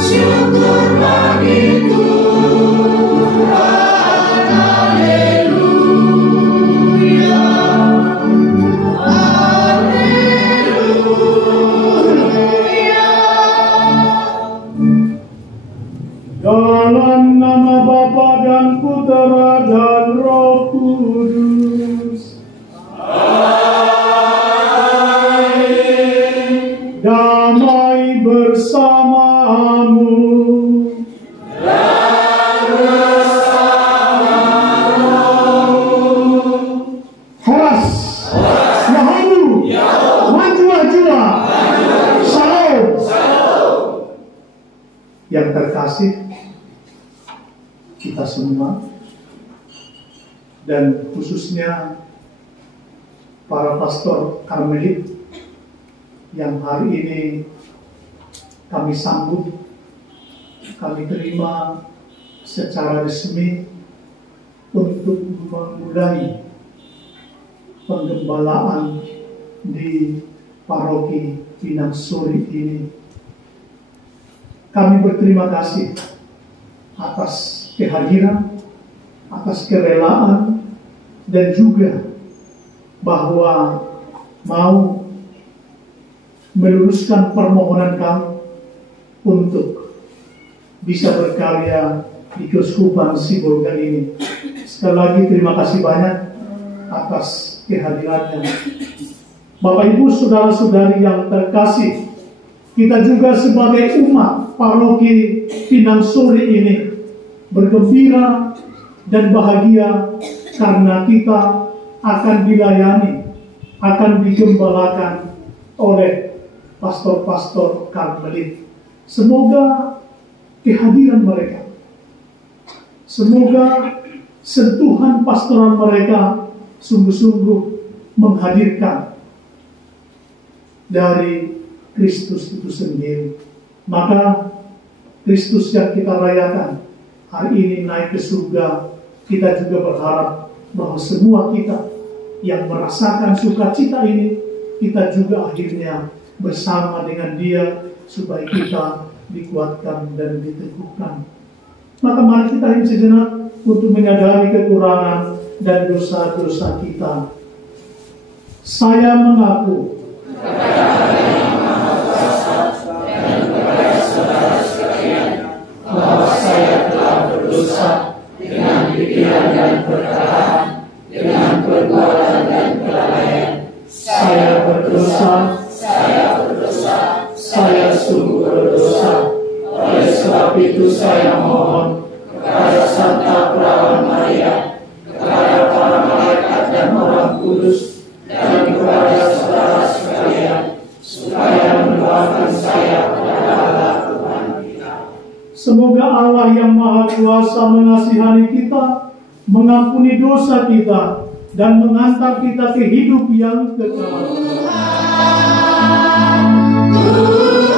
syukur bagi Tuhan, haleluya, haleluya. Dalam nama Bapa dan Putera dan Roh Kudus. Amin. Damai bersamamu. Dan bersamamu. Horas. Yahamu. Manjua-jua. Shalom. Yang terkasih, kita semua, dan khususnya para pastor Karmelit yang hari ini kami sambut, kami terima secara resmi untuk memulai penggembalaan di paroki Pinang Suri ini. Kami berterima kasih atas kehadiran, atas kerelaan, dan juga bahwa mau meluruskan permohonan kami untuk bisa berkarya di Keuskupan Sibolga ini. Sekali lagi terima kasih banyak atas kehadirannya. Bapak Ibu saudara-saudari yang terkasih, kita juga sebagai umat paroki Pinang Suri ini bergembira dan bahagia karena kita akan dilayani, akan digembalakan oleh pastor-pastor Karmelit. Semoga kehadiran mereka, semoga sentuhan pastoral mereka sungguh-sungguh menghadirkan dari Kristus itu sendiri. Maka Kristus yang kita rayakan hari ini naik ke surga, kita juga berharap bahwa semua kita yang merasakan sukacita ini, kita juga akhirnya bersama dengan Dia supaya kita dikuatkan dan diteguhkan. Maka mari kita ini sejenak untuk menyadari kekurangan dan dosa-dosa kita. Saya mengaku bahwa saya telah berdosa dengan pikiran dan perkataan, dengan perbuatan dan kelalaian. Saya berdosa, saya sungguh berdosa. Oleh sebab itu saya mohon kepada Santa Perawan Maria, kepada para malaikat dan orang kudus, dan kepada saudara sekalian, supaya mendoakan saya kepada Allah Tuhan kita. Semoga Allah yang Maha Kuasa mengasihani kita, mengampuni dosa kita, dan mengantar kita ke hidup yang kekal. Kristus,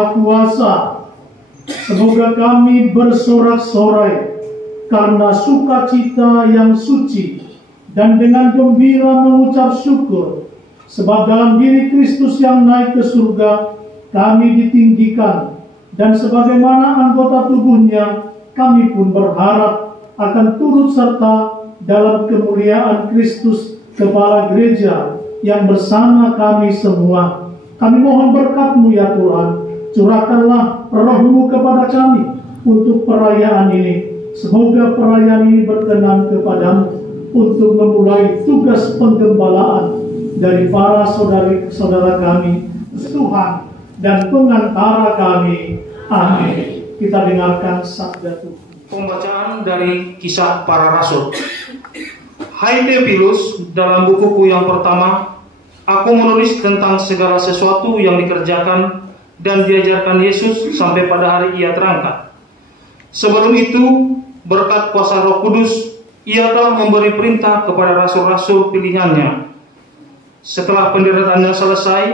Maha Kuasa. Semoga kami bersorak-sorai karena sukacita yang suci dan dengan gembira mengucap syukur, sebab dalam diri Kristus yang naik ke surga kami ditinggikan, dan sebagaimana anggota tubuhnya kami pun berharap akan turut serta dalam kemuliaan Kristus Kepala Gereja yang bersama kami semua. Kami mohon berkat-Mu ya Tuhan, curahkanlah roh-Mu kepada kami untuk perayaan ini. Semoga perayaan ini berkenan kepadamu untuk memulai tugas penggembalaan dari para saudara kami, Tuhan dan pengantara kami. Amin. Kita dengarkan sabda Tuhan. Pembacaan dari Kisah Para Rasul. Hai Theophilus, dalam bukuku yang pertama, aku menulis tentang segala sesuatu yang dikerjakan dan diajarkan Yesus sampai pada hari Ia terangkat. Sebelum itu, berkat kuasa Roh Kudus, Ia telah memberi perintah kepada rasul-rasul pilihannya. Setelah penderitaannya selesai,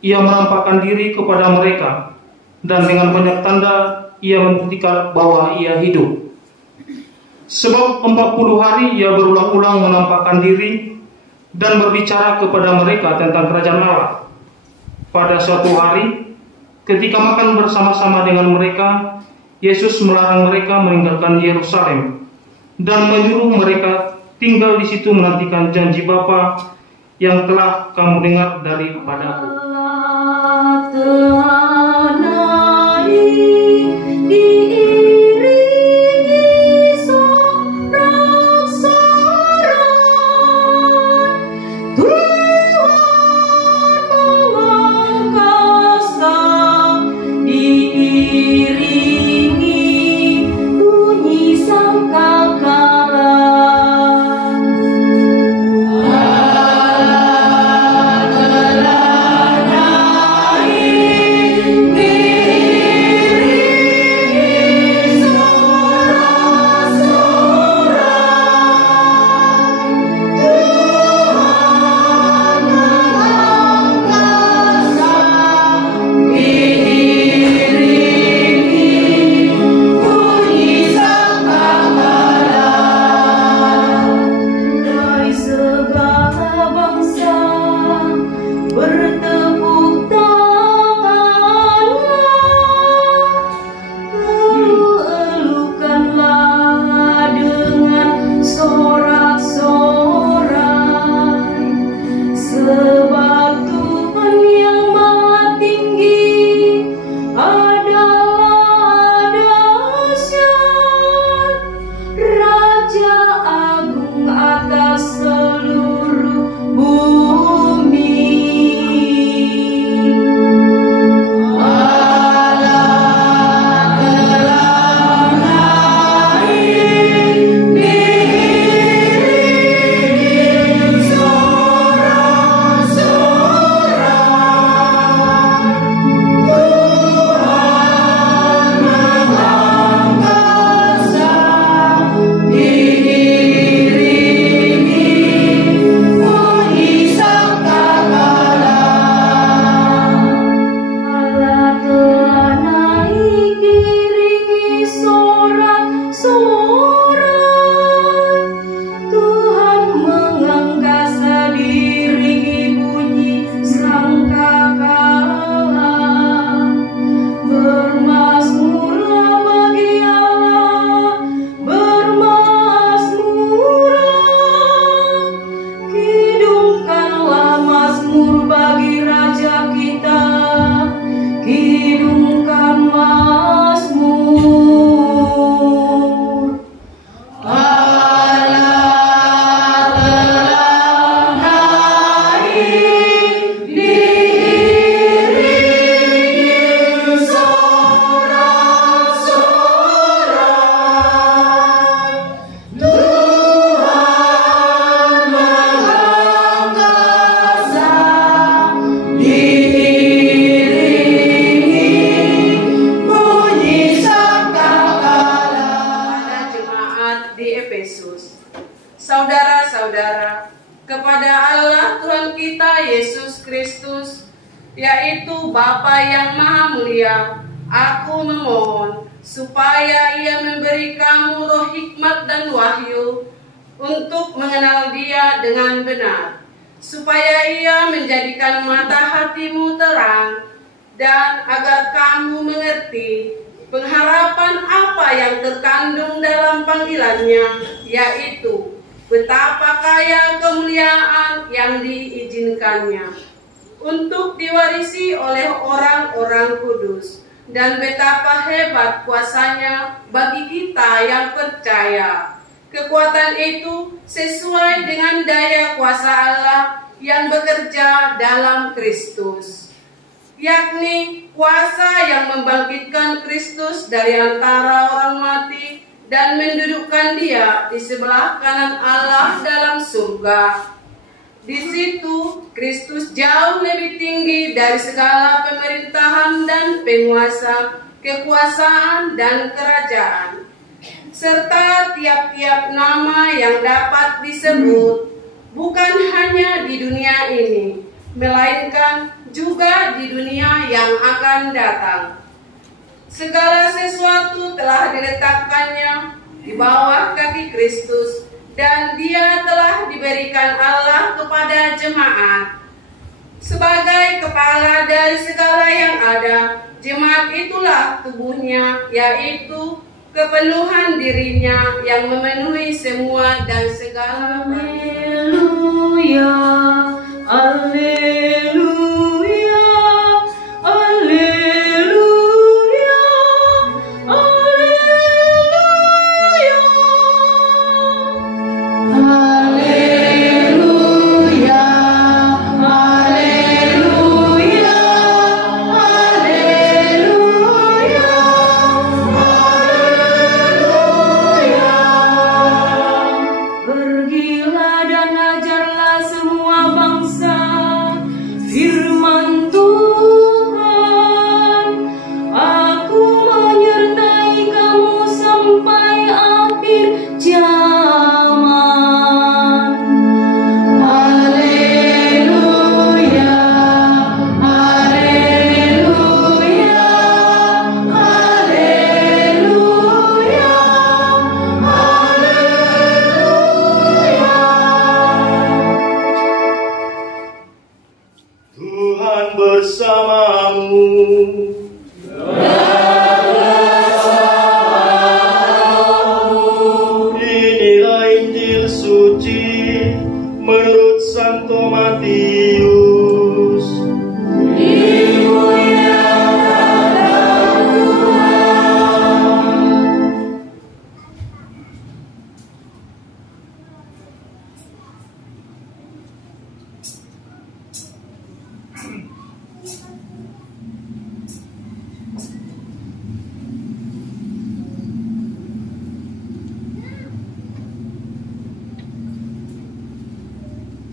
Ia menampakkan diri kepada mereka, dan dengan banyak tanda Ia membuktikan bahwa Ia hidup. Sebab 40 hari Ia berulang-ulang menampakkan diri dan berbicara kepada mereka tentang kerajaan Allah. Pada suatu hari, ketika makan bersama-sama dengan mereka, Yesus melarang mereka meninggalkan Yerusalem dan menyuruh mereka tinggal di situ menantikan janji Bapa yang telah kamu dengar daripadaku. Amen. Bapa yang Maha Mulia, aku memohon supaya Ia memberi kamu roh hikmat dan wahyu untuk mengenal Dia dengan benar, supaya Ia menjadikan mata hatimu terang, dan agar kamu mengerti pengharapan apa yang terkandung dalam panggilannya, yaitu betapa kaya kemuliaan yang diizinkannya untuk diwarisi oleh orang-orang kudus, dan betapa hebat kuasanya bagi kita yang percaya. Kekuatan itu sesuai dengan daya kuasa Allah yang bekerja dalam Kristus, yakni kuasa yang membangkitkan Kristus dari antara orang mati dan mendudukkan Dia di sebelah kanan Allah dalam surga. Di situ Kristus jauh lebih tinggi dari segala pemerintahan dan penguasa, kekuasaan dan kerajaan, serta tiap-tiap nama yang dapat disebut, bukan hanya di dunia ini, melainkan juga di dunia yang akan datang. Segala sesuatu telah diletakkannya di bawah kaki Kristus, dan Dia telah diberikan Allah kepada jemaat sebagai kepala dari segala yang ada. Jemaat itulah tubuhnya, yaitu kepenuhan dirinya yang memenuhi semua dan segala. Haleluya, haleluya, haleluya, haleluya, haleluya, haleluya, haleluya. Pergilah dan ajarlah semua bangsa firman Tuhan. Aku menyertai kamu sampai akhir zaman. Haleluya, haleluya, haleluya, haleluya. Tuhan bersamamu. Inilah Injil suci menurut Santo Matius.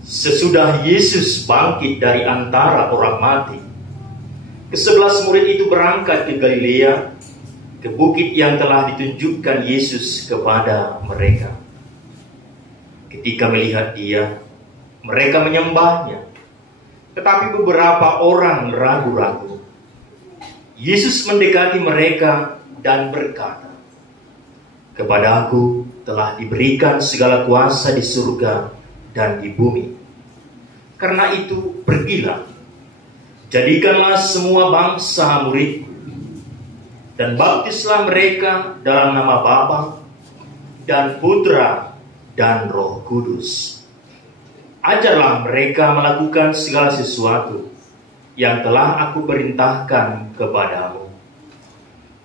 Sesudah Yesus bangkit dari antara orang mati, ke-11 murid itu berangkat ke Galilea, ke bukit yang telah ditunjukkan Yesus kepada mereka. Ketika melihat Dia, mereka menyembahnya, tetapi beberapa orang ragu-ragu. Yesus mendekati mereka dan berkata, "Kepadaku telah diberikan segala kuasa di surga dan di bumi. Karena itu pergilah, jadikanlah semua bangsa muridku, dan baptislah mereka dalam nama Bapa dan Putra dan Roh Kudus. Ajarlah mereka melakukan segala sesuatu yang telah aku perintahkan kepadamu.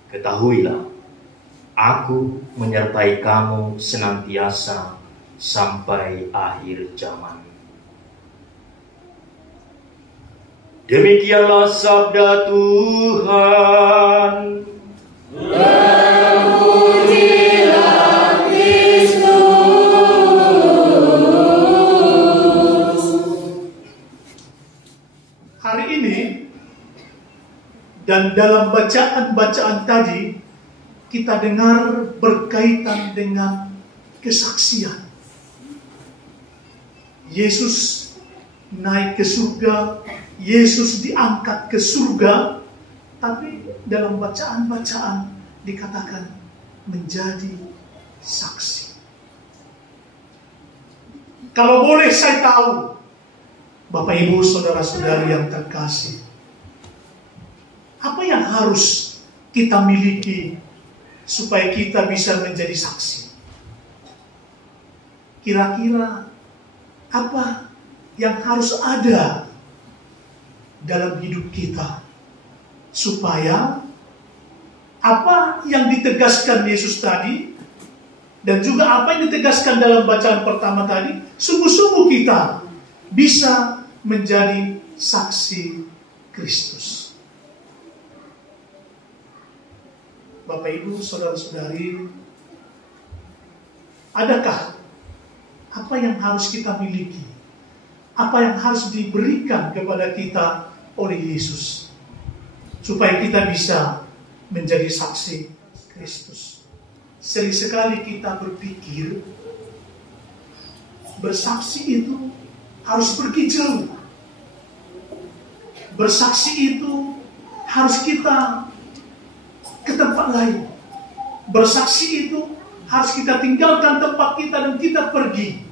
Ketahuilah, aku menyertai kamu senantiasa sampai akhir zaman." Demikianlah sabda Tuhan. Terpujilah Kristus. Hari ini dan dalam bacaan-bacaan tadi kita dengar berkaitan dengan kesaksian. Yesus naik ke surga, Yesus diangkat ke surga, tapi dalam bacaan-bacaan dikatakan menjadi saksi. Kalau boleh saya tahu, Bapak Ibu saudara-saudari yang terkasih, apa yang harus kita miliki supaya kita bisa menjadi saksi? Kira-kira apa yang harus ada dalam hidup kita supaya apa yang ditegaskan Yesus tadi dan juga apa yang ditegaskan dalam bacaan pertama tadi, sungguh-sungguh kita bisa menjadi saksi Kristus. Bapak Ibu, saudara-saudari, adakah apa yang harus kita miliki? Apa yang harus diberikan kepada kita oleh Yesus supaya kita bisa menjadi saksi Kristus? Sering sekali kita berpikir bersaksi itu harus pergi jauh. Bersaksi itu harus kita ke tempat lain. Bersaksi itu harus kita tinggalkan tempat kita dan kita pergi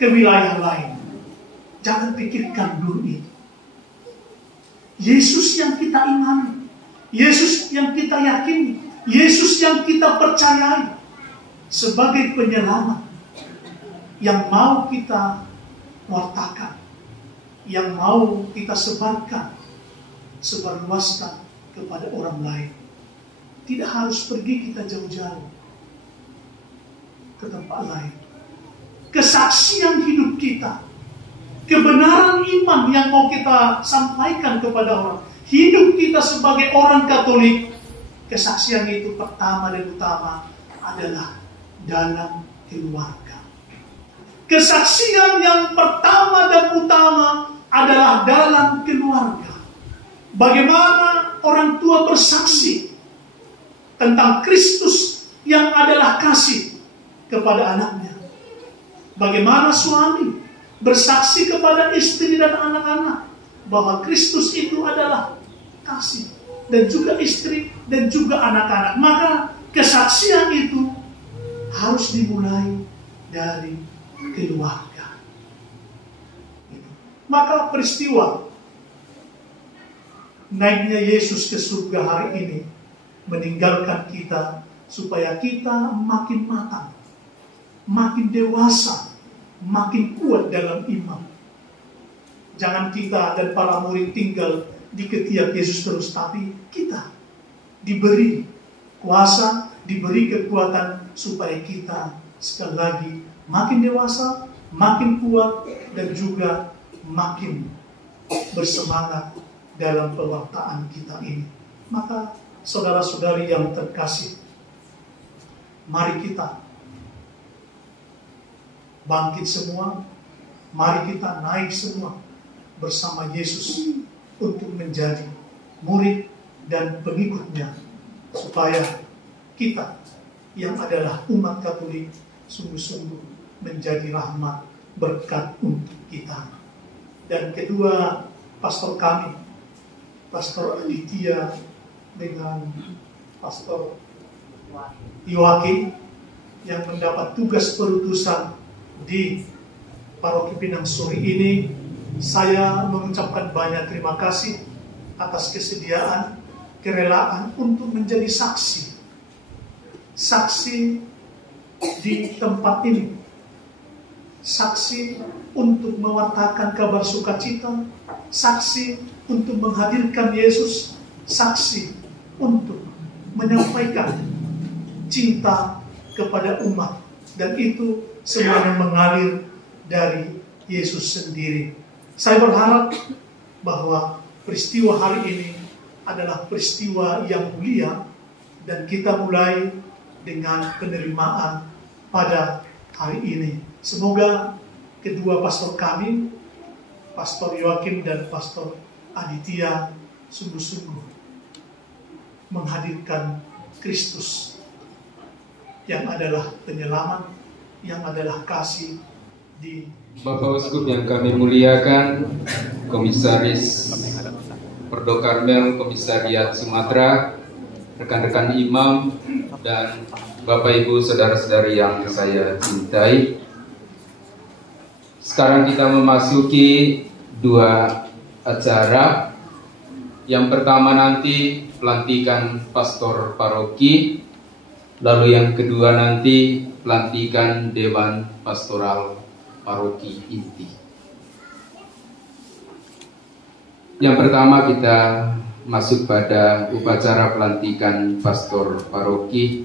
ke wilayah lain. Jangan pikirkan dulu itu. Yesus yang kita imani, Yesus yang kita yakini, Yesus yang kita percayai sebagai penyelamat yang mau kita wartakan, yang mau kita sebarkan, sebarluaskan kepada orang lain. Tidak harus pergi kita jauh-jauh ke tempat lain. Kesaksian hidup kita, kebenaran iman yang mau kita sampaikan kepada orang, hidup kita sebagai orang Katolik, kesaksian itu pertama dan utama adalah dalam keluarga. Kesaksian yang pertama dan utama adalah dalam keluarga. Bagaimana orang tua bersaksi tentang Kristus yang adalah kasih kepada anaknya. Bagaimana suami bersaksi kepada istri dan anak-anak bahwa Kristus itu adalah kasih, dan juga istri dan juga anak-anak. Maka kesaksian itu harus dimulai dari keluarga. Maka peristiwa naiknya Yesus ke surga hari ini meninggalkan kita supaya kita makin matang, makin dewasa, makin kuat dalam iman. Jangan kita dan para murid tinggal di ketiak Yesus terus, tapi kita diberi kuasa, diberi kekuatan supaya kita sekali lagi makin dewasa, makin kuat, dan juga makin bersemangat dalam pewartaan kita ini. Maka saudara-saudari yang terkasih, mari kita bangkit semua, mari kita naik semua bersama Yesus untuk menjadi murid dan pengikutnya, supaya kita yang adalah umat Katolik sungguh-sungguh menjadi rahmat berkat untuk kita. Dan kedua pastor kami, Pastor Aditya dengan Pastor Yoakim, yang mendapat tugas perutusan di Paroki Pinang Suri ini, saya mengucapkan banyak terima kasih atas kesediaan, kerelaan untuk menjadi saksi. Saksi di tempat ini. Saksi untuk mewartakan kabar sukacita. Saksi untuk menghadirkan Yesus. Saksi untuk menyampaikan cinta kepada umat. Dan itu semuanya mengalir dari Yesus sendiri. Saya berharap bahwa peristiwa hari ini adalah peristiwa yang mulia, dan kita mulai dengan penerimaan pada hari ini. Semoga kedua pastor kami, Pastor Yoakim dan Pastor Aditya, sungguh-sungguh menghadirkan Kristus yang adalah penyelamat, yang adalah kasih di Bapak Uskup yang kami muliakan, Komisaris Perdo Karmel Komisariat Sumatera, rekan-rekan imam, dan Bapak Ibu saudara-saudari yang saya cintai. Sekarang kita memasuki dua acara. Yang pertama nanti pelantikan pastor paroki, lalu yang kedua nanti pelantikan Dewan Pastoral Paroki Inti. Yang pertama kita masuk pada upacara pelantikan pastor paroki.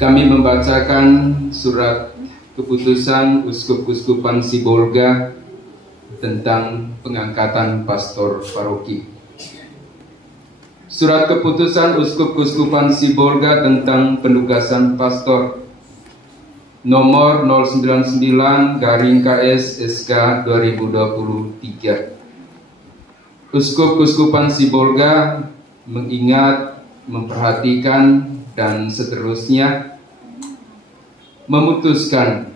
Kami membacakan surat keputusan Uskup-Uskupan Sibolga tentang pengangkatan pastor paroki. Surat keputusan Uskup-Uskupan Sibolga tentang penugasan pastor nomor 099/KS SK 2023. Uskup-Uskupan Sibolga mengingat, memperhatikan, dan seterusnya memutuskan: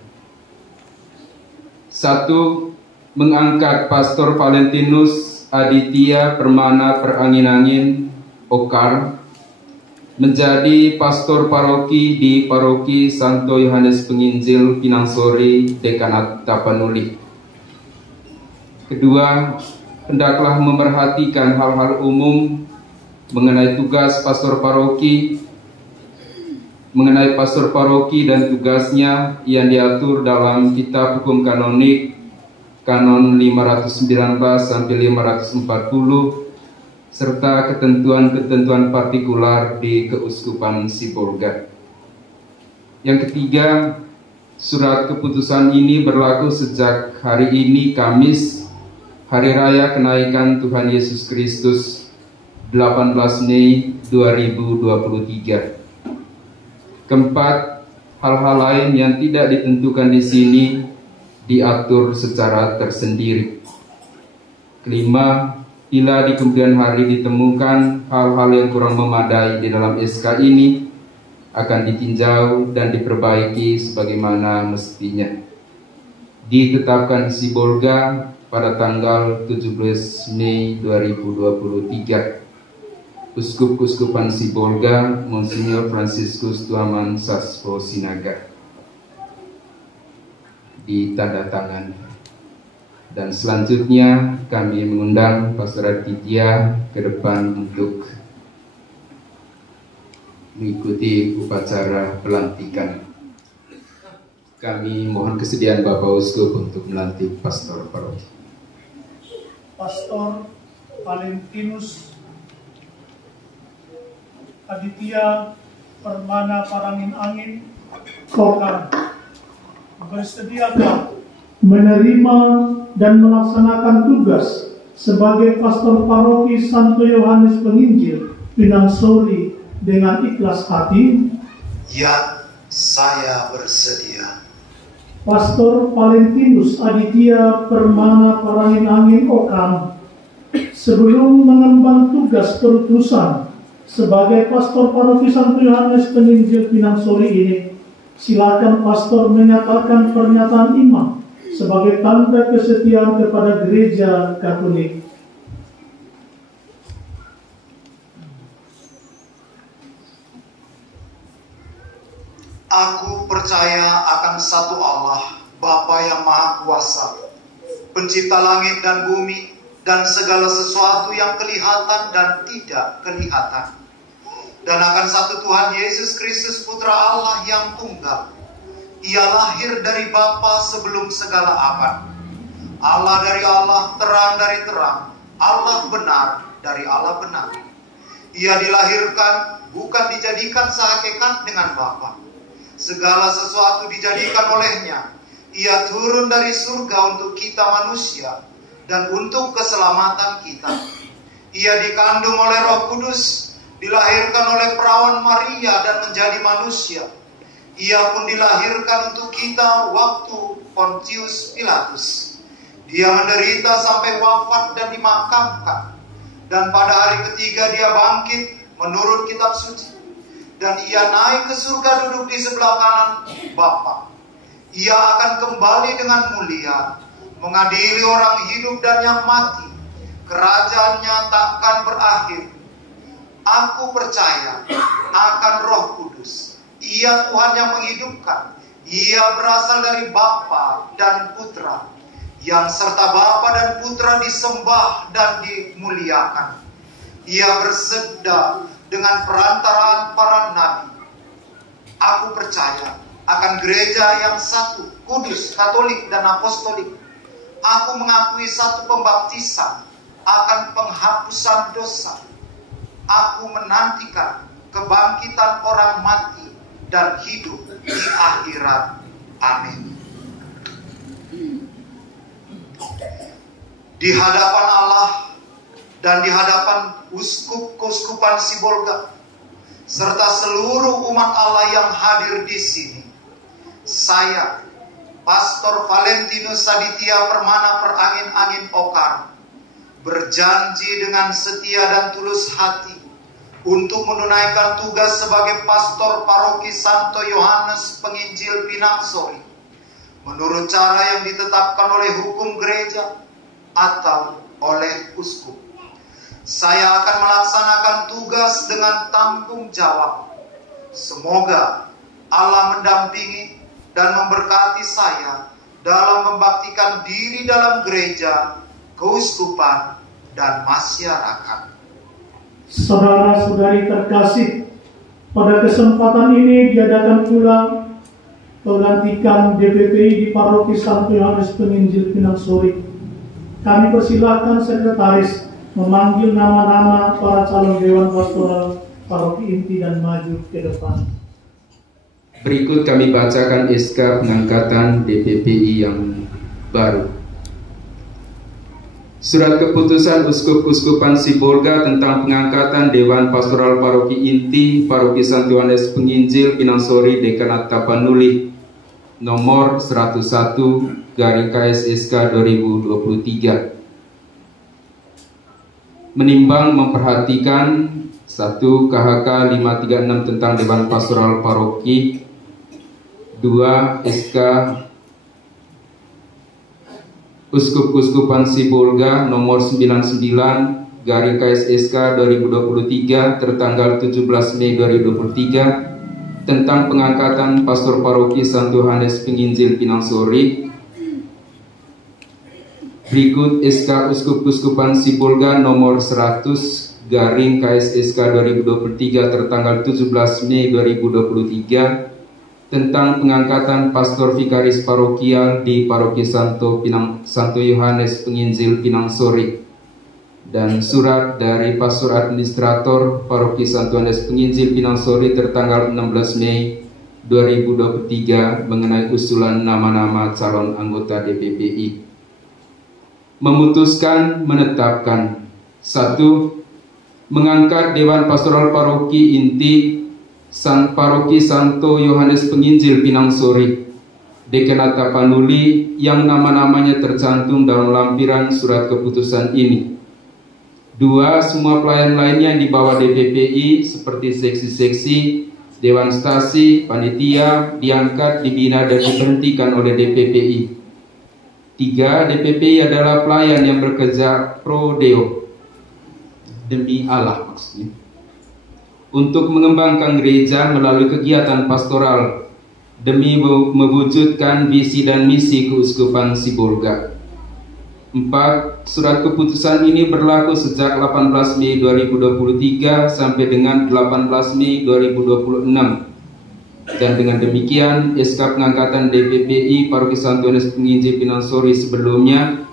1. Mengangkat Pastor Valentinus Aditya Permana Perangin-Angin Okar menjadi pastor paroki di Paroki Santo Yohanes Penginjil Pinangsori, Dekanat Tapanuli. Kedua, hendaklah memerhatikan hal-hal umum mengenai tugas pastor paroki, dan tugasnya yang diatur dalam Kitab Hukum Kanonik Kanon 519-540 serta ketentuan-ketentuan partikular di Keuskupan Sibolga. Yang ketiga, surat keputusan ini berlaku sejak hari ini, Kamis, Hari Raya Kenaikan Tuhan Yesus Kristus, 18 Mei 2023. Keempat, hal-hal lain yang tidak ditentukan di sini diatur secara tersendiri. Kelima, bila di kemudian hari ditemukan hal-hal yang kurang memadai di dalam SK ini, akan ditinjau dan diperbaiki sebagaimana mestinya. Ditetapkan di Sibolga pada tanggal 17 Mei 2023. Uskup-Uskupan Sibolga, Monsinyur Franciscus Tuaman Saspo Sinaga. Ditandatangan. Dan selanjutnya kami mengundang Pastor Aditya ke depan untuk mengikuti upacara pelantikan. Kami mohon kesediaan Bapak Uskup untuk melantik pastor paroki. Pastor Valentinus Aditya Permana Parangin-Angin Okar bersediakah menerima dan melaksanakan tugas sebagai pastor paroki Santo Yohanes Penginjil Pinangsori dengan ikhlas hati? Ya, saya bersedia. Pastor Valentinus Aditya Permana Parangin-Angin Okar, sebelum mengemban tugas perutusan sebagai pastor paroki Santo Yohanes Penginjil Pinangsori ini, silakan pastor menyatakan pernyataan iman sebagai tanda kesetiaan kepada Gereja Katolik. Aku percaya akan satu Allah, Bapa yang Maha Kuasa, Pencipta langit dan bumi, dan segala sesuatu yang kelihatan dan tidak kelihatan. Dan akan satu Tuhan Yesus Kristus Putra Allah yang tunggal. Ia lahir dari Bapa sebelum segala abad. Allah dari Allah, terang dari terang, Allah benar dari Allah benar. Ia dilahirkan, bukan dijadikan sehakikat dengan Bapa. Segala sesuatu dijadikan olehnya. Ia turun dari surga untuk kita manusia dan untuk keselamatan kita. Ia dikandung oleh Roh Kudus, dilahirkan oleh perawan Maria dan menjadi manusia. Ia pun dilahirkan untuk kita waktu Pontius Pilatus. Dia menderita sampai wafat dan dimakamkan. Dan pada hari ketiga dia bangkit menurut kitab suci. Dan ia naik ke surga duduk di sebelah kanan Bapa. Ia akan kembali dengan mulia, mengadili orang hidup dan yang mati. Kerajaannya takkan berakhir. Aku percaya akan Roh Kudus. Ia Tuhan yang menghidupkan. Ia berasal dari Bapa dan Putra, yang serta Bapa dan Putra disembah dan dimuliakan. Ia bersabda dengan perantaraan para nabi. Aku percaya akan gereja yang satu, kudus, katolik, dan apostolik. Aku mengakui satu pembaptisan akan penghapusan dosa. Aku menantikan kebangkitan orang mati dan hidup di akhirat. Amin. Di hadapan Allah dan di hadapan uskup-keuskupan Sibolga serta seluruh umat Allah yang hadir di sini, saya, Pastor Valentinus Saditya Permana Perangin-Angin Okar, berjanji dengan setia dan tulus hati untuk menunaikan tugas sebagai pastor paroki Santo Yohanes Penginjil Pinangsori menurut cara yang ditetapkan oleh hukum gereja atau oleh uskup. Saya akan melaksanakan tugas dengan tanggung jawab. Semoga Allah mendampingi dan memberkati saya dalam membaktikan diri dalam gereja, keuskupan, dan masyarakat. Saudara-saudari terkasih, pada kesempatan ini diadakan pula pelantikan DPPI di Paroki Santo Yohanes Penginjil Pinangsori. Kami persilakan sekretaris memanggil nama-nama para calon Dewan Pastoral Paroki inti dan maju ke depan. Berikut kami bacakan SK pengangkatan DPPI yang baru. Surat keputusan Uskup-Uskupan Sibolga tentang pengangkatan Dewan Pastoral Paroki Inti Paroki Santo Yohanes Penginjil Pinangsori Dekanat Tapanuli nomor 101/KSSK 2023. Menimbang memperhatikan 1. KHK 536 tentang Dewan Pastoral Paroki, 2. SK Uskup-Uskupan Sibolga nomor 99/KSSK 2023 tertanggal 17 Mei 2023 tentang pengangkatan Pastor Paroki Santo Yohanes Penginjil Pinangsori. Berikut SK Uskup-Uskupan Sibolga nomor 100/KSSK 2023 tertanggal 17 Mei 2023 tentang pengangkatan pastor vikaris parokial di Paroki Santo Yohanes Penginjil Pinangsori, dan surat dari pastor administrator Paroki Santo Yohanes Penginjil Pinangsori tertanggal 16 Mei 2023 mengenai usulan nama-nama calon anggota DPPI. Memutuskan menetapkan 1. Mengangkat Dewan Pastoral Paroki Inti Paroki Santo Yohanes Penginjil Pinangsori Dekanat Tapanuli yang nama-namanya tercantum dalam lampiran surat keputusan ini. 2. Semua pelayan lainnya yang di bawah DPPI seperti seksi-seksi, dewan stasi, panitia diangkat, dibina dan diberhentikan oleh DPPI. 3. DPPI adalah pelayan yang bekerja pro deo, demi Allah maksudnya, untuk mengembangkan gereja melalui kegiatan pastoral demi mewujudkan visi dan misi keuskupan Sibolga. 4. Surat keputusan ini berlaku sejak 18 Mei 2023 sampai dengan 18 Mei 2026. Dan dengan demikian SK pengangkatan DPPI Paroki Santo Yohanes Penginjil Pinangsori sebelumnya,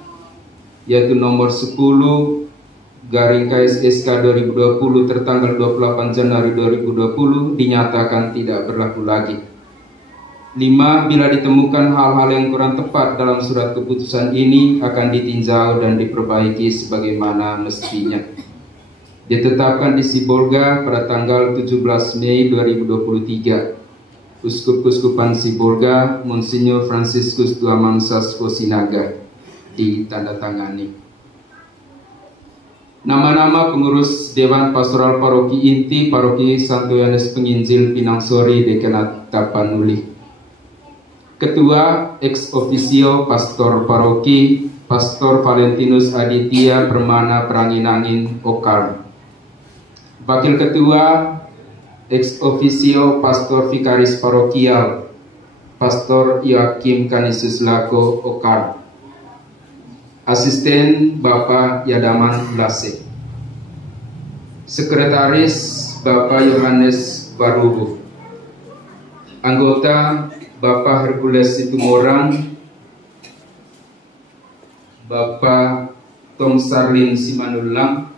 yaitu nomor 10/KSSK 2020 tertanggal 28 Januari 2020 dinyatakan tidak berlaku lagi. 5. Bila ditemukan hal-hal yang kurang tepat dalam surat keputusan ini akan ditinjau dan diperbaiki sebagaimana mestinya. Ditetapkan di Sibolga pada tanggal 17 Mei 2023. Uskup-Uskupan Sibolga Monsinyur Franciscus Tuamansas Kosinaga. Ditandatangani. Nama-nama pengurus Dewan Pastoral Paroki Inti Paroki Santo Yohanes Penginjil Pinangsori Dekanat Tapanuli. Ketua ex officio Pastor Paroki Pastor Valentinus Aditya Permana Peranginangin Okar. Wakil Ketua ex officio Pastor Vikaris Parokial Pastor Yoakim Kanisius Lako Okar. Asisten Bapak Yadaman Blase. Sekretaris Bapak Yohanes Baruhu. Anggota Bapak Hercules Situmorang, Bapak Tom Sarlin Simanulang,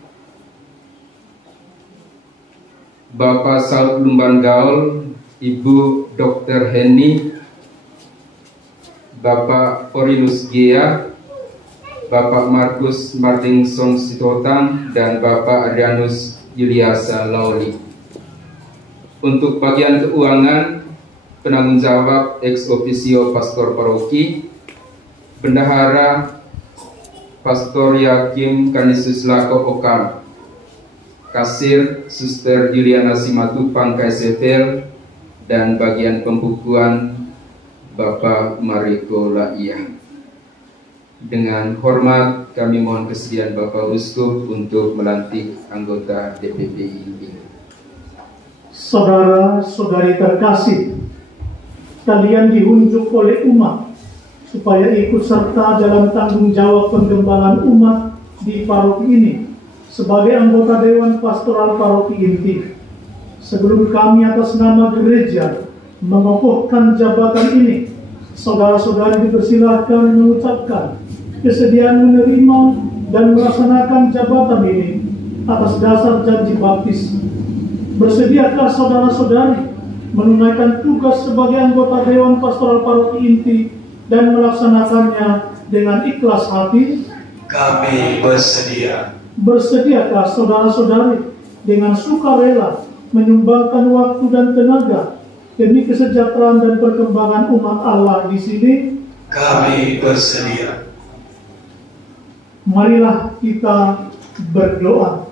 Bapak Saud Lumban Gaul, Ibu Dr. Henny, Bapak Orinus Gia, Bapak Markus Martingson Sitotang, dan Bapak Adrianus Yuliasa Lauli. Untuk bagian keuangan, penanggung jawab ex officio Pastor Paroki, Bendahara Pastor Yakim Kanisius Lako Okar, Kasir Suster Juliana Simatupang KSFL, dan bagian pembukuan Bapak Mariko Laia. Dengan hormat kami mohon kesediaan Bapak Uskup untuk melantik anggota DPPI ini. Saudara-saudari terkasih, kalian diunjuk oleh umat supaya ikut serta dalam tanggung jawab pengembangan umat di paroki ini sebagai anggota Dewan Pastoral Paroki Inti. Sebelum kami atas nama gereja mengokohkan jabatan ini, saudara-saudari dipersilakan mengucapkan kesediaan menerima dan melaksanakan jabatan ini atas dasar janji baptis. Bersediakah saudara-saudari menunaikan tugas sebagai anggota Dewan Pastoral Paroki Inti dan melaksanakannya dengan ikhlas hati? Kami bersedia. Bersediakah saudara-saudari dengan sukarela menyumbangkan waktu dan tenaga demi kesejahteraan dan perkembangan umat Allah di sini? Kami bersedia. Marilah kita berdoa.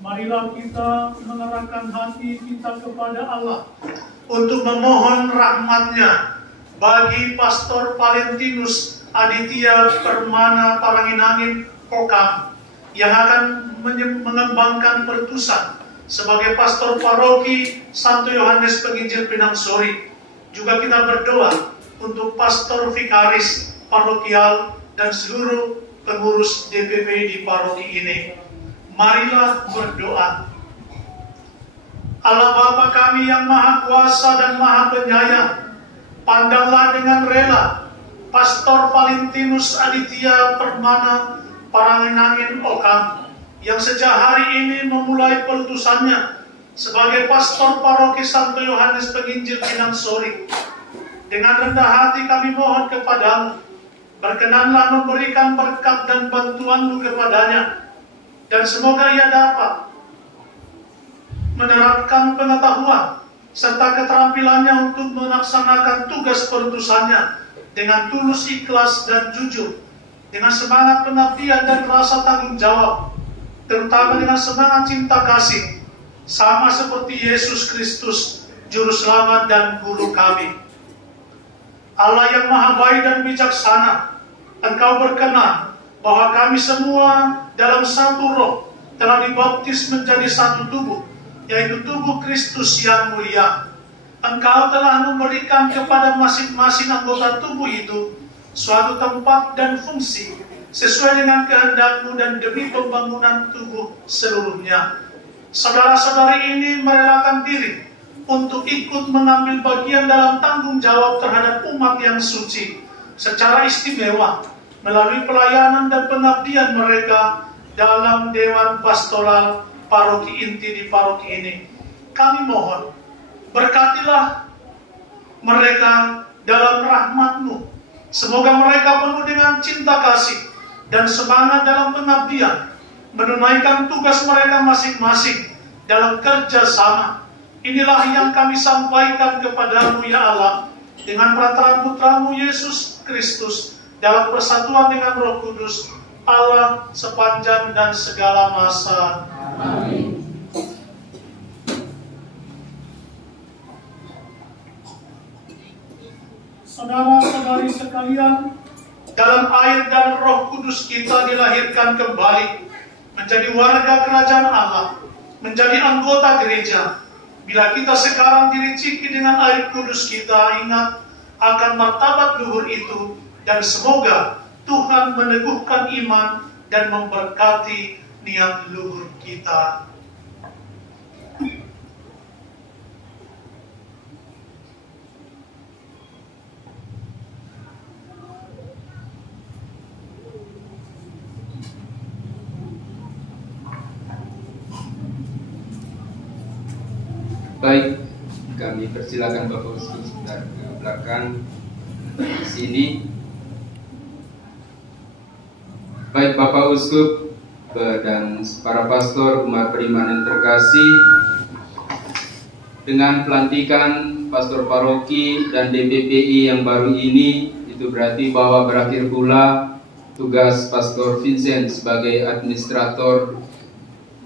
Marilah kita mengarahkan hati kita kepada Allah untuk memohon rahmat-Nya bagi Pastor Valentinus Aditya Permana Paranginangin Okam yang akan mengembangkan perutusan sebagai Pastor Paroki Santo Yohanes Penginjil Pinang Sori. Juga kita berdoa untuk Pastor Vikaris Parokial dan seluruh pengurus DPP di paroki ini. Marilah berdoa. Allah Bapa kami yang Maha Kuasa dan Maha Penyayang, pandanglah dengan rela Pastor Valentinus Aditya Permana Paranginangin Okam yang sejak hari ini memulai perutusannya sebagai Pastor Paroki Santo Yohanes Penginjil Pinang Sori. Dengan rendah hati kami mohon kepadamu, berkenanlah memberikan berkat dan bantuanmu kepadanya, dan semoga ia dapat menerapkan pengetahuan serta keterampilannya untuk melaksanakan tugas perutusannya dengan tulus, ikhlas, dan jujur, dengan semangat pengabdian dan rasa tanggung jawab, terutama dengan semangat cinta kasih, sama seperti Yesus Kristus, Juru Selamat dan Guru kami. Allah yang Maha Baik dan Bijaksana, Engkau berkenan bahwa kami semua dalam satu roh telah dibaptis menjadi satu tubuh, yaitu tubuh Kristus yang mulia. Engkau telah memberikan kepada masing-masing anggota tubuh itu suatu tempat dan fungsi sesuai dengan kehendak-Mu dan demi pembangunan tubuh seluruhnya. Saudara-saudari ini merelakan diri untuk ikut mengambil bagian dalam tanggung jawab terhadap umat yang suci secara istimewa melalui pelayanan dan pengabdian mereka dalam Dewan Pastoral Paroki Inti di paroki ini. Kami mohon, berkatilah mereka dalam rahmat-Mu. Semoga mereka penuh dengan cinta kasih dan semangat dalam pengabdian, menunaikan tugas mereka masing-masing dalam kerja sama. Inilah yang kami sampaikan kepadamu ya Allah, dengan perantaraan Putramu Yesus Kristus dalam persatuan dengan Roh Kudus, Allah sepanjang dan segala masa. Amin. Saudara-saudari sekalian, dalam air dan Roh Kudus kita dilahirkan kembali menjadi warga kerajaan Allah, menjadi anggota gereja. Bila kita sekarang diriciki dengan air kudus, kita ingat akan martabat luhur itu, dan semoga Tuhan meneguhkan iman dan memberkati niat luhur kita. Baik, kami persilakan Bapak Uskup sebentar ke belakang di sini. Baik Bapak Uskup dan para pastor umat beriman yang terkasih, dengan pelantikan pastor paroki dan DPPI yang baru ini, itu berarti bahwa berakhir pula tugas Pastor Vincent sebagai administrator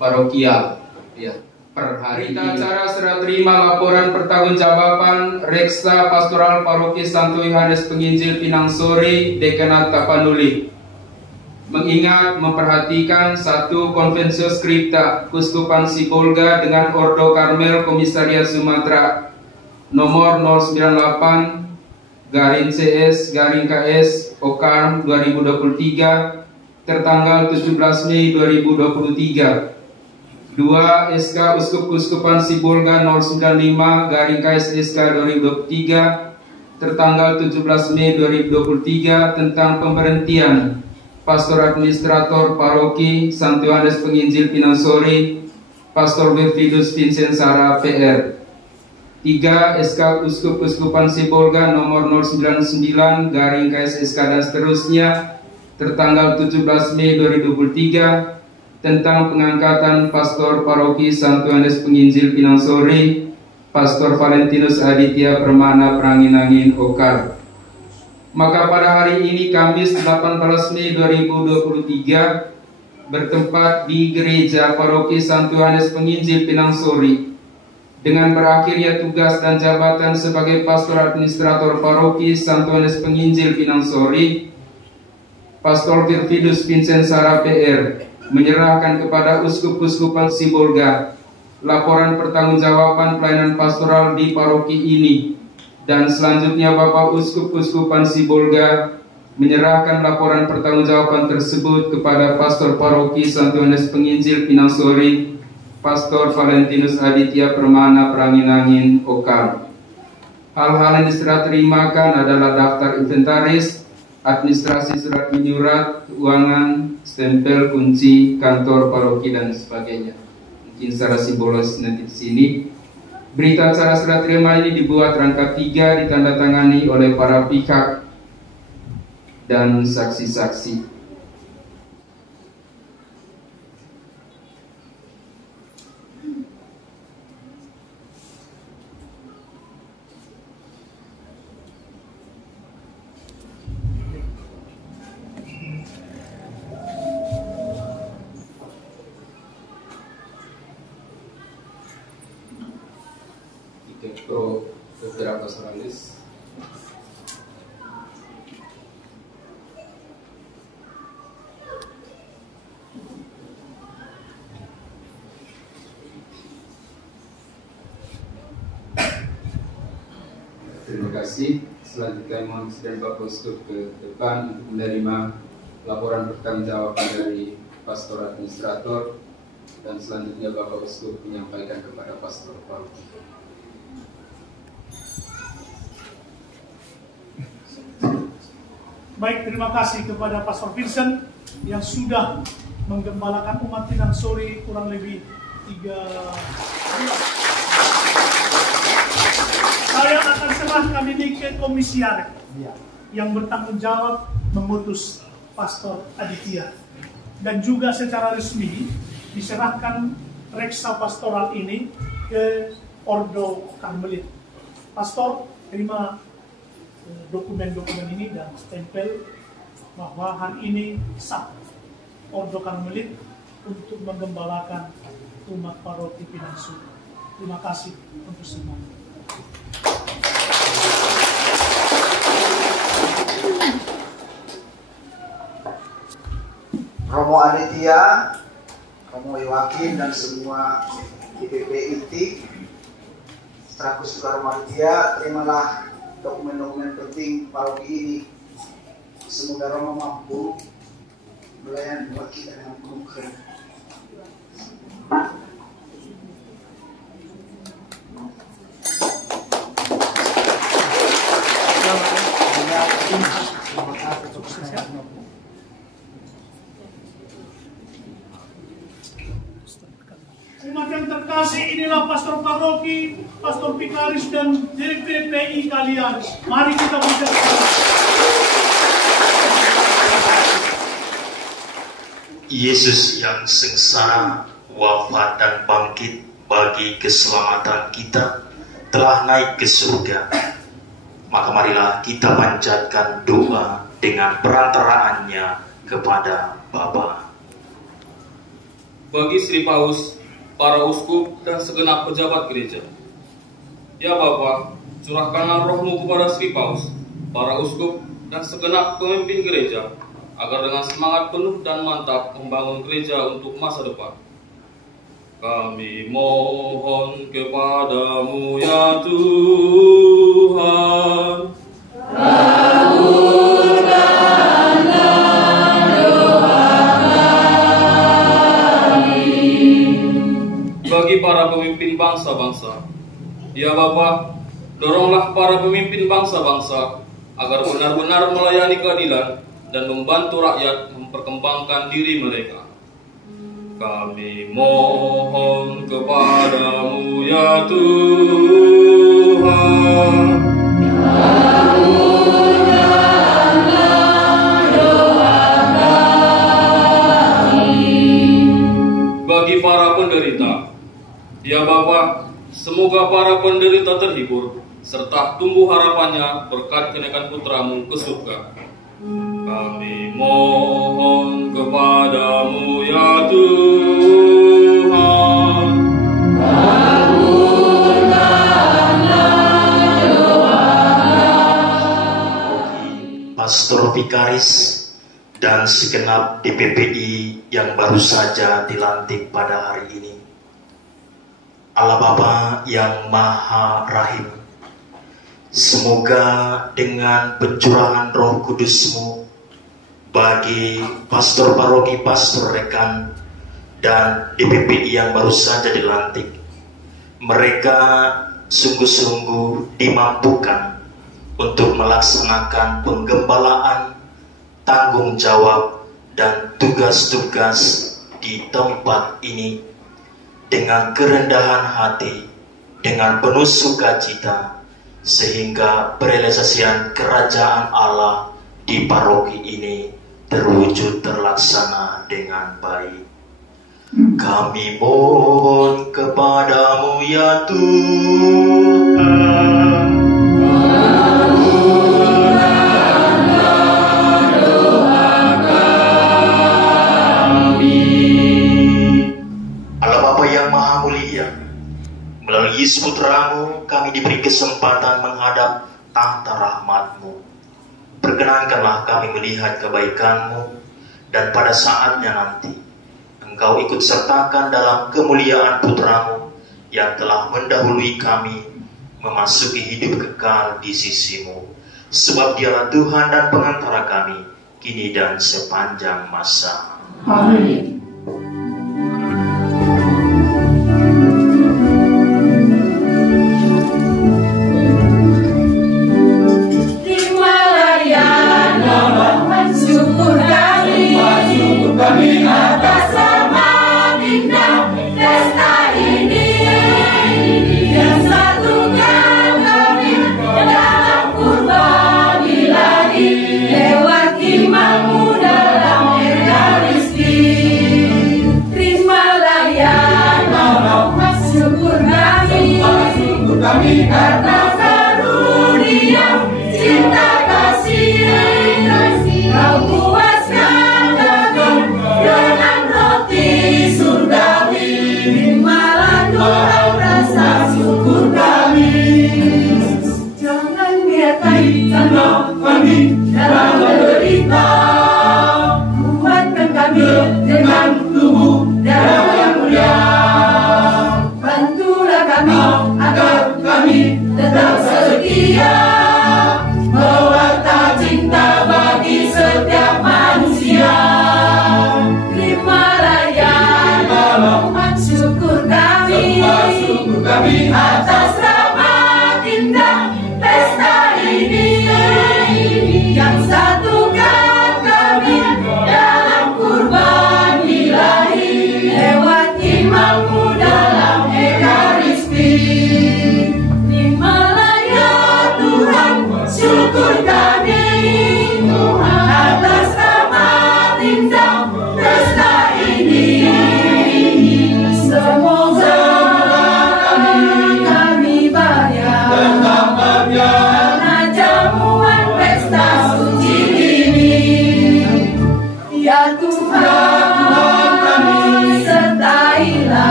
parokial. Ya. Per hari ini acara serah terima laporan pertanggungjawaban Reksa Pastoral Paroki Santo Yohanes Penginjil Pinang Sori, Dekanat Tapanuli. Mengingat memperhatikan satu Konvensio Skripta Kuskupan Sibolga dengan Ordo Karmel Komisariat Sumatera nomor 098/CS/KS Okarm 2023 tertanggal 17 Mei 2023. 2. SK Uskup-Kuskupan Sibolga 095/KSSK 2023 tertanggal 17 Mei 2023 tentang pemberhentian Pastor Administrator Paroki Santo Yohanes Penginjil Pinang Sori, Pastor Wilfridus Vincent Sara PR. 3. SK Uskup-Kuskupan Sibolga nomor 099/KSSK dan seterusnya tertanggal 17 Mei 2023 tentang pengangkatan Pastor Paroki Santo Yohanes Penginjil Pinang Sori, Pastor Valentinus Aditya Permana Pranginangin Okar. Maka pada hari ini Kamis 18 Mei 2023 bertempat di Gereja Paroki Santo Yohanes Penginjil Pinang Sori, dengan berakhirnya tugas dan jabatan sebagai Pastor Administrator Paroki Santo Yohanes Penginjil Pinang Sori, Pastor Wilfridus Vincent Sara PR menyerahkan kepada Uskup-Kuskupan Sibolga laporan pertanggungjawaban pelayanan pastoral di paroki ini, dan selanjutnya Bapak Uskup-Kuskupan Sibolga menyerahkan laporan pertanggungjawaban tersebut kepada Pastor Paroki Santo Yohanes Penginjil Pinang Sori, Pastor Valentinus Aditya Permana Pranginangin Okar. Hal-hal yang diserah terimakan adalah daftar inventaris, administrasi surat menyurat, keuangan, stempel, kunci, kantor paroki dan sebagainya. Mungkin secara simbolis nanti di sini. Berita acara serah terima ini dibuat rangka 3, ditandatangani oleh para pihak dan saksi-saksi. Pro beberapa pastoralis. Terima kasih. Selanjutnya mohon sedang Bapak Uskup ke depan untuk menerima laporan pertanggungjawaban dari Pastor Administrator, dan selanjutnya Bapak Uskup menyampaikan kepada Pastor Paroki. Baik, terima kasih kepada Pastor Vincent yang sudah menggembalakan umat Pinang Sori kurang lebih 3 bulan. Saya akan serahkan ini ke komisiar yang bertanggung jawab memutus Pastor Aditya, dan juga secara resmi diserahkan reksa pastoral ini ke Ordo Karmelit. Pastor, terima dokumen-dokumen ini dan stempel bahwa hari ini sah Ordo Karmelit untuk menggembalakan umat paroki Pinang Surga. Terima kasih untuk semuanya. Romo Aditya, Romo Yoakim dan semua IPP inti, selaku saudara Romo Aditya, terimalah dokumen-dokumen penting paroki ini. Semoga Romo mampu melayani buat kita dengan penuh kehendak. Umat yang terkasih, inilah pastor paroki, pastor vikaris dan DPPI kalian. Mari kita berdoa. Yesus yang sengsara, wafat dan bangkit bagi keselamatan kita telah naik ke surga. Maka marilah kita panjatkan doa dengan perantaraannya kepada Bapa. Bagi Sri Paus, para uskup dan segenap pejabat gereja, ya Bapa, curahkanlah rohmu kepada Sri Paus, para uskup dan segenap pemimpin gereja, agar dengan semangat penuh dan mantap membangun gereja untuk masa depan. Kami mohon kepadamu ya Tuhan, bagi para pemimpin bangsa-bangsa, ya Bapa, doronglah para pemimpin bangsa-bangsa agar benar-benar melayani keadilan dan membantu rakyat memperkembangkan diri mereka. Kami mohon kepadamu ya Tuhan, bagi para penderita, ya Bapa, semoga para penderita terhibur serta tumbuh harapannya berkat kenaikan putramu ke surga. Kami mohon kepadamu ya Tuhan, Pastor Vikaris dan segenap DPPI yang baru saja dilantik pada hari ini. Allah Bapa yang Maha Rahim, semoga dengan pencurahan Roh Kudus-Mu bagi pastor paroki, pastor rekan, dan DPPI yang baru saja dilantik, mereka sungguh-sungguh dimampukan untuk melaksanakan penggembalaan, tanggung jawab, dan tugas-tugas di tempat ini dengan kerendahan hati, dengan penuh sukacita, sehingga perealisasian kerajaan Allah di paroki ini terwujud terlaksana dengan baik. Kami mohon kepadamu ya Tuhan, Allah Bapa yang Maha Mulia, melalui Yesus Putramu kami diberi kesempatan menghadap tahta rahmat-Mu. Perkenankanlah kami melihat kebaikan-Mu, dan pada saatnya nanti Engkau ikut sertakan dalam kemuliaan Putramu yang telah mendahului kami memasuki hidup kekal di sisi-Mu. Sebab Dialah Tuhan dan pengantara kami kini dan sepanjang masa. Amin. Kami atas nama bintang pesta ini yang satukan kami dalam kurban ilahi lewat imanmu dalam Ekaristi.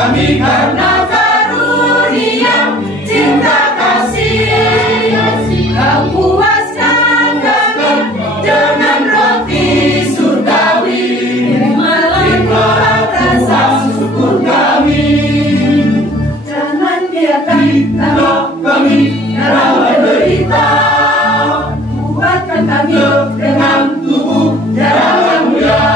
kami karena karunia cinta kasih. Kau puaskan kami dengan roti surgawi. Terimalah rasa syukur kami. Jangan biarkan kami dalam menderita. Kuatkan kami dengan tubuh darah yang mulia.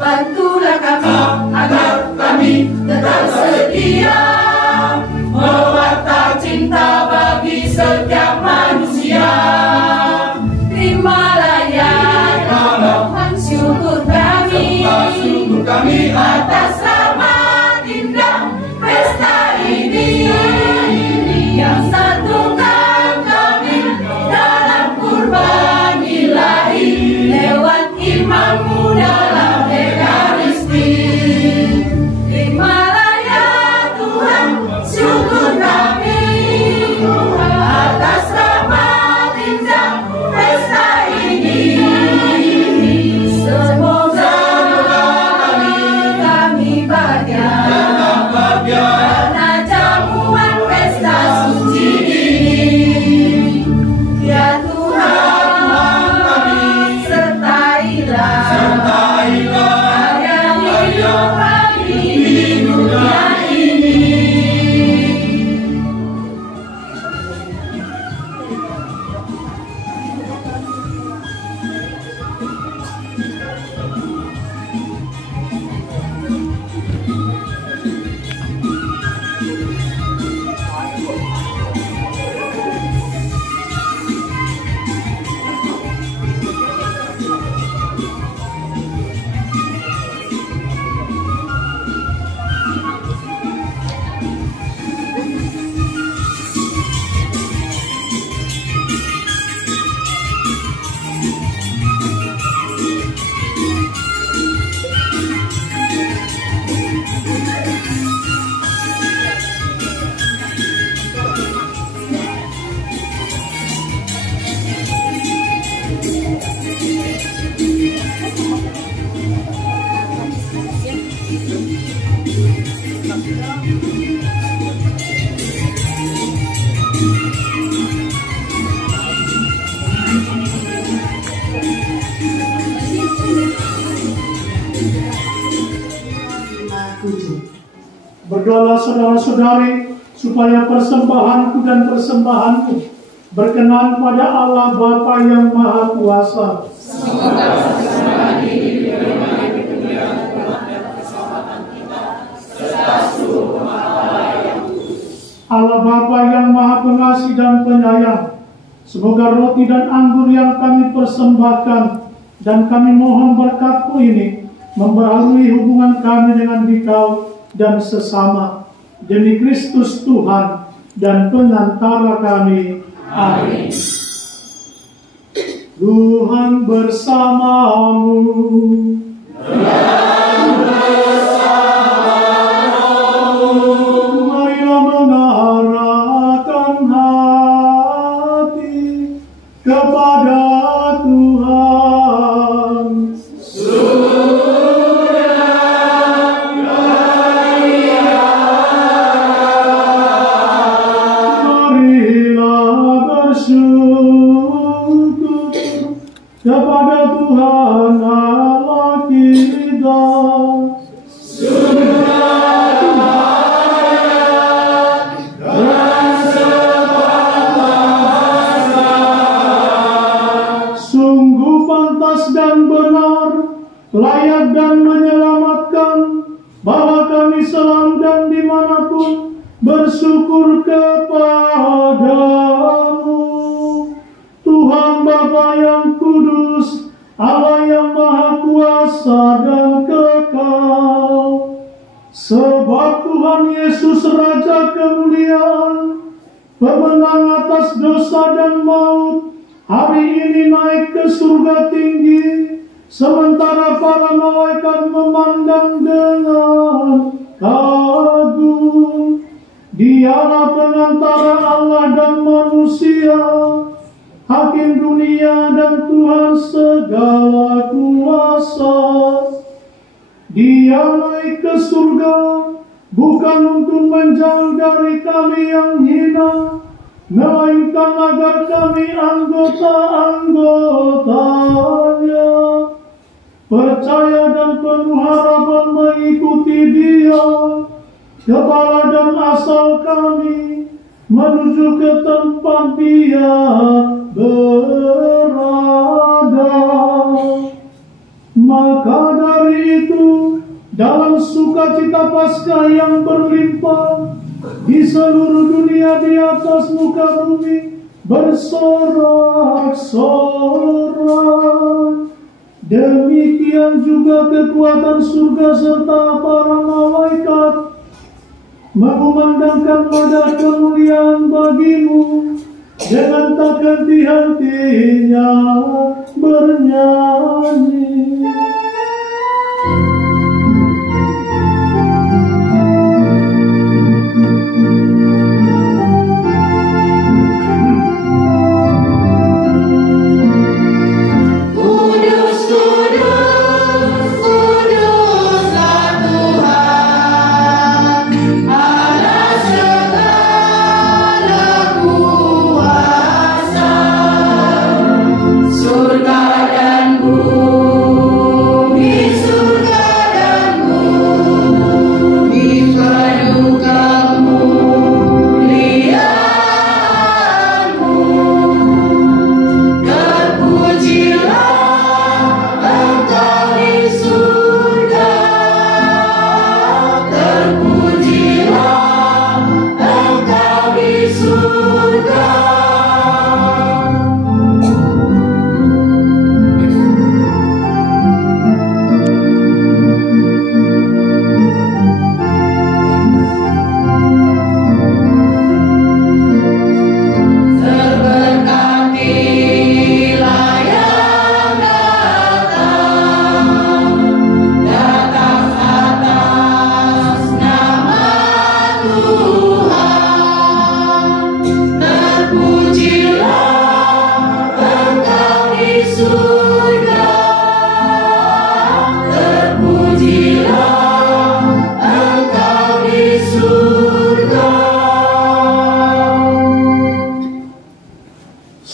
Bantulah kami agar kami tetap setia mewarta cinta bagi setiap manusia. Terimalah ya Tuhan syukur kami atas rahmat indah pesta ini yang satukan kami dalam kurban ilahi lewat imammu dalam Ekaristi. Terimalah ya Tuhan syukur kami atas rahmat indah pesta ini. Semoga kami bahagia karena jamuan pesta suci ini. Ya Tuhan sertailah karya hidup kami di dunia ini. Berdoalah saudara-saudari supaya persembahanku dan persembahanmu berkenan pada Allah Bapa yang Maha Kuasa. Allah Bapa yang Maha Pengasih dan Penyayang, semoga roti dan anggur yang kami persembahkan dan kami mohon berkat-Mu ini membaharui hubungan kami dengan Dikau dan sesama, demi Kristus Tuhan dan pengantara kami. Amin. Tuhan bersamamu. Marilah mengarahkan hati kepada Tuhan. Kepada Tuhan Allah kita. Sungguh pantas dan benar, layak dan menyelamatkan, bahwa kami selalu dan dimanapun bersyukur kepadamu, Tuhan Bapa yang kudus, Allah yang Maha Kuasa dan kekal. Sebab Tuhan Yesus Raja kemuliaan, pemenang atas dosa dan maut, hari ini naik ke surga tinggi, sementara para malaikat memandang dengan kagum. Dialah pengantara Allah dan manusia, Hakim dunia dan Tuhan segala kuasa. Dia Ia naik ke surga, bukan untuk menjauh dari kami yang hina, melainkan agar kami anggota-anggotanya percaya dan penuh harapan mengikuti Dia, kepala dan asal kami, menuju ke tempat Dia berada. Maka dari itu, dalam sukacita Paskah yang berlimpah di seluruh dunia di atas muka bumi bersorak-sorak. Demikian juga kekuatan surga serta para malaikat mengumandangkan pada kemuliaan bagimu dengan tak henti-hentinya bernyanyi.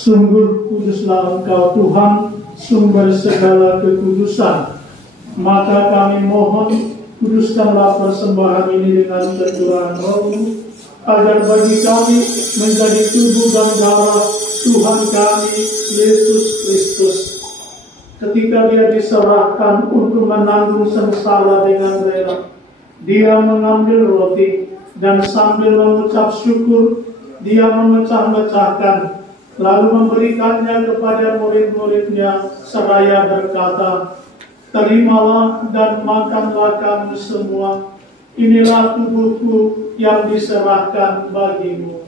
Sungguh kuduslah Engkau Tuhan, sumber segala kekudusan. Maka kami mohon, kuduskanlah persembahan ini dengan pencurahan Roh-Mu, agar bagi kami menjadi tubuh dan darah Tuhan kami Yesus Kristus. Ketika Dia diserahkan untuk menanggung sengsara dengan rela, Dia mengambil roti dan sambil mengucap syukur, Dia memecah-mecahkan, lalu memberikannya kepada murid-muridnya seraya berkata, "Terimalah dan makanlah kamu semua, inilah tubuhku yang diserahkan bagimu."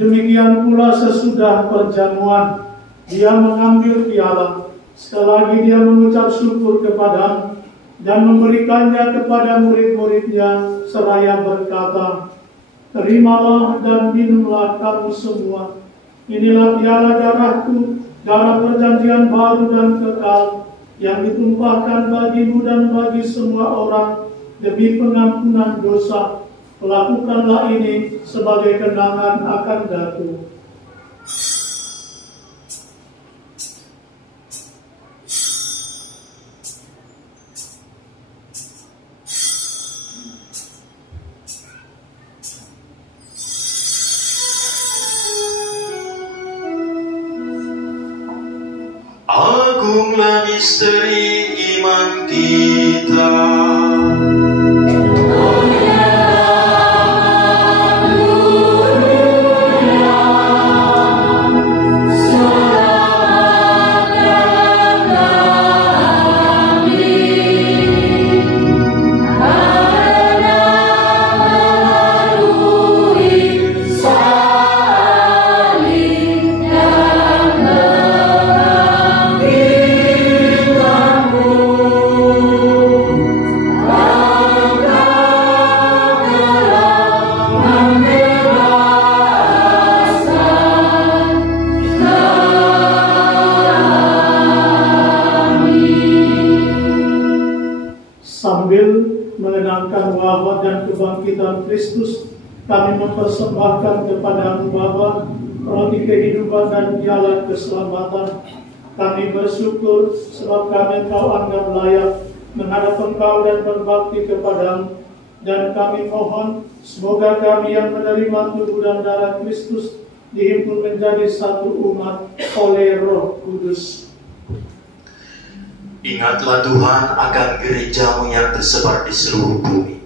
Demikian pula sesudah perjamuan, Dia mengambil piala. Sekali lagi Dia mengucap syukur kepada dan memberikannya kepada murid-muridnya seraya berkata, "Terimalah dan minumlah kamu semua. Inilah piala darahku, darah perjanjian baru dan kekal, yang ditumpahkan bagimu dan bagi semua orang demi pengampunan dosa. Lakukanlah ini sebagai kenangan akan Daku." Agunglah misteri iman kita. Haleluya. mengenangkan wafat dan kebangkitan Kristus, kami mempersembahkan kepadamu Bapa roti kehidupan dan jalan keselamatan. Kami bersyukur sebab kami Engkau anggap layak menghadap Engkau dan berbakti kepadamu. Dan kami mohon semoga kami yang menerima tubuh dan darah Kristus dihimpun menjadi satu umat oleh Roh Kudus. Ingatlah Tuhan akan gerejamu yang tersebar di seluruh bumi,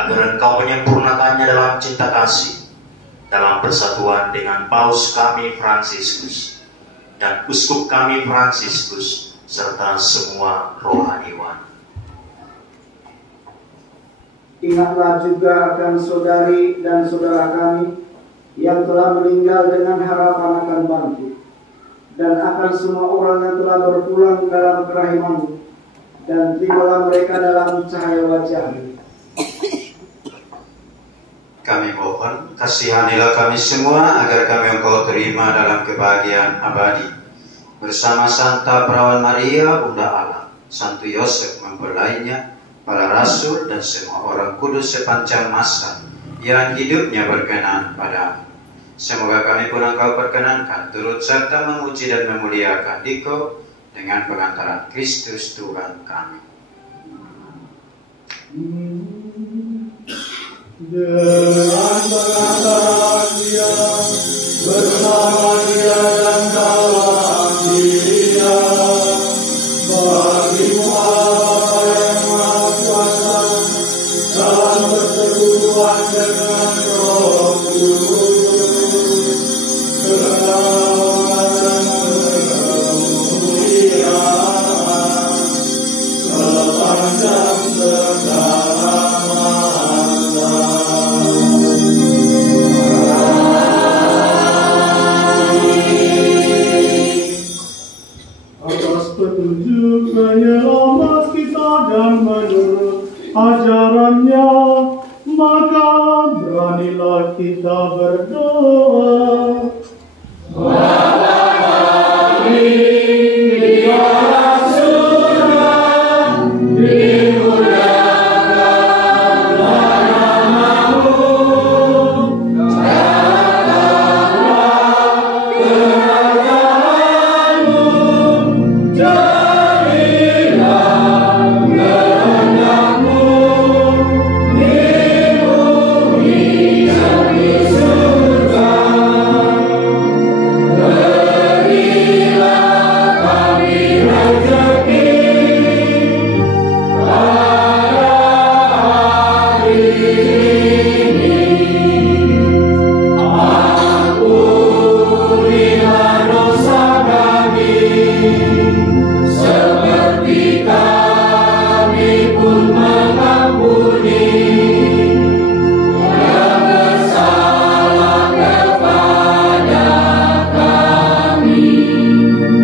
agar Engkau menyempurnakannya dalam cinta kasih, dalam persatuan dengan Paus kami Fransiskus dan Uskup kami Fransiskus serta semua rohaniwan. Ingatlah juga akan saudari dan saudara kami yang telah meninggal dengan harapan akan bangkit, dan akan semua orang yang telah berpulang dalam kerahiman-Mu, dan terimalah mereka dalam cahaya wajah-Mu. Kami mohon, kasihanilah kami semua agar kami Engkau terima dalam kebahagiaan abadi bersama Santa Perawan Maria, Bunda Allah, Santo Yosef mempelainya, para rasul dan semua orang kudus sepanjang masa yang hidupnya berkenan padamu. Semoga kami pun Engkau perkenankan turut serta memuji dan memuliakan Dikau dengan pengantaran Kristus Tuhan kami. Dengan pengantaran Dia, bersama Dia dan dalam Dia, bagi-Mu Allah yang Maha Kuasa, dalam persekutuan dengan Roh Kudus, segala dan kemuliaan sepanjang segala masa. Atas petunjuk penyelamat kita dan menurut ajarannya, maka beranilah kita berdoa. Bapa kami di dalam surga, dimuliakanlah nama-Mu, datanglah kerajaan-Mu, jadilah kehendak-Mu di bumi dan di surga. Berilah kami rezeki pada hari ini. Ampunilah dosa kami, seperti kami pun mengampuni yang bersalah kepada kami.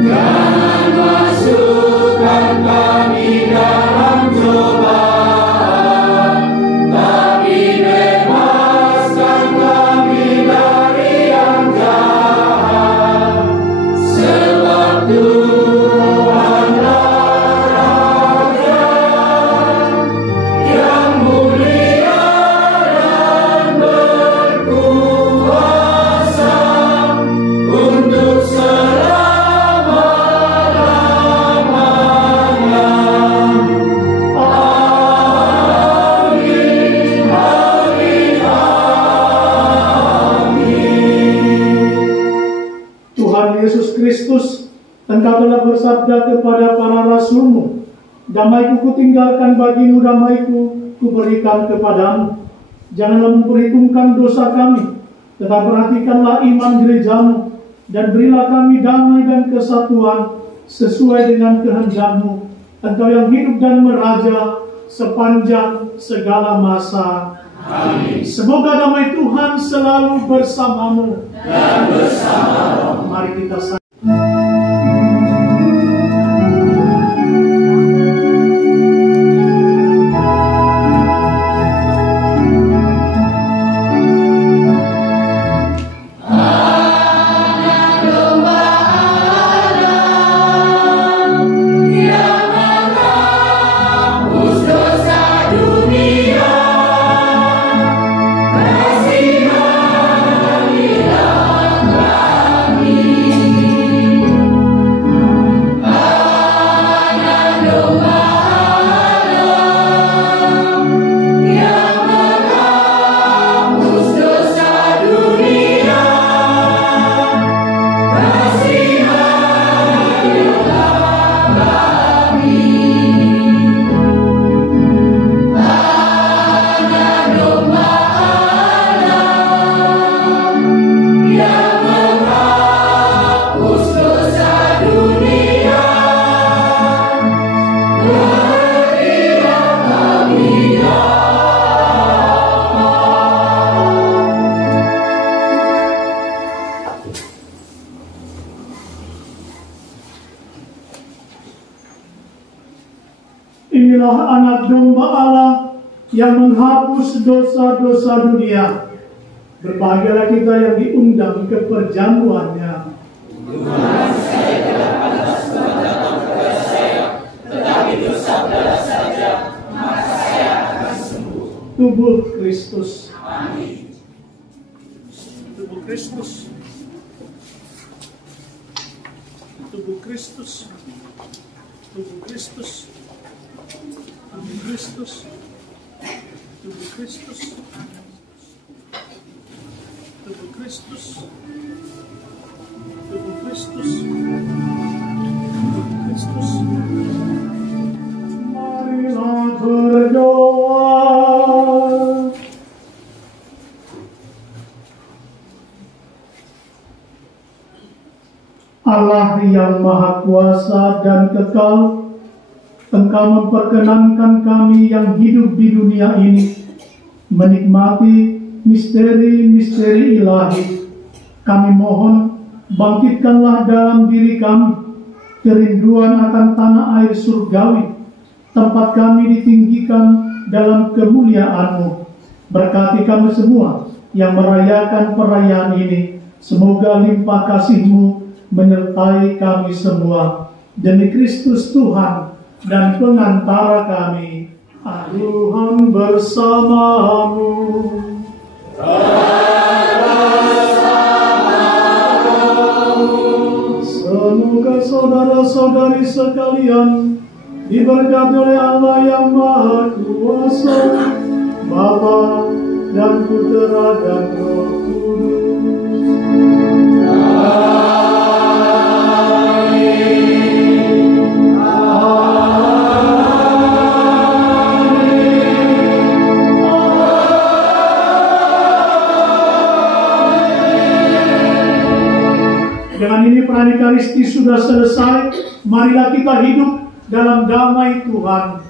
Jangan masukkan kami dalam cobaan, tapi bebaskan kami dari yang jahat. Sebab Tuhanlah Raja yang mulia dan berkuasa untuk selama-lamanya. Amin, amin, amin. Tuhan Yesus Kristus, Engkau telah bersabda kepada para rasul-Mu, damai-Ku kutinggalkan bagimu, damai-Ku kuberikan kepadamu. Janganlah memperhitungkan dosa kami, tetapi perhatikanlah iman gereja-Mu, dan berilah kami damai dan kesatuan sesuai dengan kehendak-Mu. Engkau yang hidup dan meraja sepanjang segala masa. Amin. Semoga damai Tuhan selalu bersamamu dan bersama. Mari kita Yang menghapus dosa yang menghapus dosa-dosa dunia. Berbahagialah kita yang diundang ke perjamuannya. Tuhan, saya tidak pantas Tuhan datang kepada saya, tetapi bersabdalah saja, maka saya akan sembuh. Tubuh Kristus. Amin. Tubuh Kristus. Tubuh Kristus. Tubuh Kristus. Tubuh Kristus. Tubuh Kristus. Tubuh Kristus. Tubuh Kristus. Tubuh Kristus. Marilah berdoa. Allah yang Maha Kuasa dan Kekal, Engkau memperkenankan kami yang hidup di dunia ini menikmati misteri-misteri ilahi. Kami mohon, bangkitkanlah dalam diri kami kerinduan akan tanah air surgawi, tempat kami ditinggikan dalam kemuliaan-Mu. Berkati kami semua yang merayakan perayaan ini. Semoga limpah kasih-Mu menyertai kami semua. Demi Kristus Tuhan dan pengantara kami, Tuhan bersamamu. Semoga saudara-saudari sekalian diberkati oleh Allah yang Maha Kuasa, Bapa dan Putera dan Roh Kudus. Dengan ini perayaan Ekaristi sudah selesai. Marilah kita hidup dalam damai Tuhan.